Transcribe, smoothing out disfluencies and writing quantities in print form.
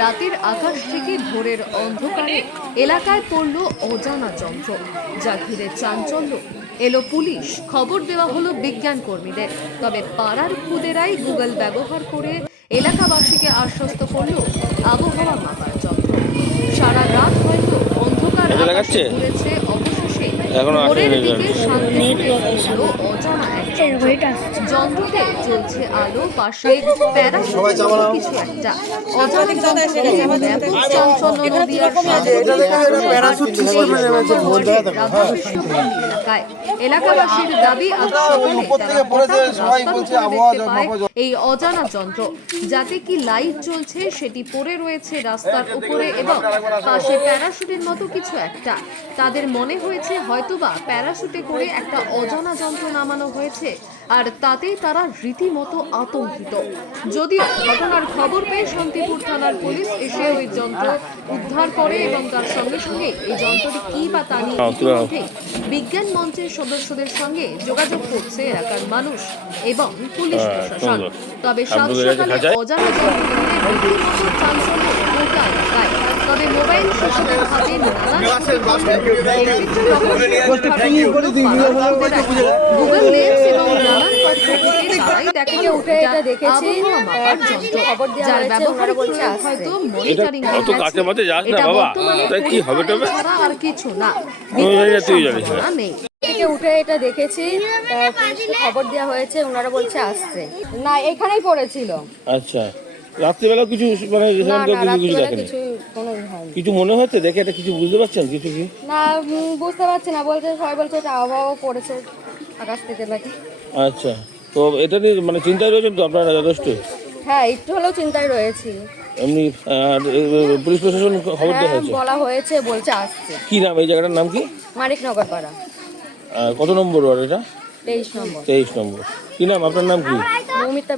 রাতের আকাশ থেকে ভোরের অন্ধকারে এলাকায় পড়ল অজানা যন্ত্র, যা ঘিরে চাঞ্চল্য। এলো পুলিশ, খবর দেওয়া হলো বিজ্ঞান কর্মীদের। তবে পাড়ার খুদেরাই গুগল ব্যবহার করে এলাকাবাসীকে আশ্বস্ত করল আবহাওয়া মাপার যন্ত্র। সারা রাত হয়তো অন্ধকার আকাশে ঘুরেছে, অবশেষে ভোরের দিকে শান্তি এলো অজানা এক যন্ত্রতে জ্বলছে আলো, পাশে প্যারাশুটের মতো কিছু একটা। অজানা যন্ত্র ব্যাপক চাঞ্চল্য নদীয়ার এলাকায়। এলাকাবাসীর দাবি, এই অজানা যন্ত্র যাতে কি লাইট জ্বলছে সেটি পড়ে রয়েছে রাস্তার উপরে এবং পাশে প্যারাশুটের মতো কিছু একটা। তাদের মনে হয়েছে হয়তোবা প্যারাশুটে করে একটা অজানা যন্ত্র নামানো হয়েছে, আর তাতেই তারা রীতিমতো আতঙ্কিত। যদিও ঘটনার খবর পেয়ে শান্তিপুর থানার পুলিশ এসে ওই যন্ত্র উদ্ধার করে এবং তার সঙ্গে সঙ্গে এই যন্ত্রটি কি বা তা নিয়ে ইতিমধ্যে বিজ্ঞান মঞ্চের সদস্যদের সঙ্গে যোগাযোগ করছে এলাকার মানুষ এবং পুলিশ প্রশাসন। তবে সাত সকালে অজানা যন্ত্র ঘিরে রীতিমতো চাঞ্চল্য গোটা এলাকায়। তবে মোবাইল শিশুদের হাতে গুগল লেন্স এবং নানান তথ্য থেকে তারাই দেখালো আবহাওয়া মাপার যন্ত্র, যার ব্যবহার হয়তো মনিটরিং ছাড়া আর কিছু না, নেই। থেকে উঠে এটা দেখেছি, পুলিশকে খবর দেওয়া হয়েছে, ওনারা বলছে আসছে না, এখানেই পড়েছিল। আচ্ছা, রাত্রিবেলা কিছু মানে কিছু মনে হচ্ছে দেখে, এটা কিছু বুঝতে পারছেন কিছু কি না? বুঝতে পারছি না, বলছে সবাই বলছে এটা আবহাওয়া পড়েছে আকাশ থেকে নাকি। আচ্ছা, তো এটা নিয়ে মানে চিন্তায় রয়েছেন তো আপনারা যথেষ্ট? হ্যাঁ, একটু হলেও চিন্তায় রয়েছি। এমনি পুলিশ প্রশাসন খবর দেওয়া হয়েছে? বলা হয়েছে, বলছে আসছে। কি নাম এই জায়গাটার নাম? কি মানিকনগর পাড়া। কত নম্বর ওয়ার্ড এটা? 23 নম্বর। 23 নম্বর। কি নাম আপনার নাম? কি মৌমিতা।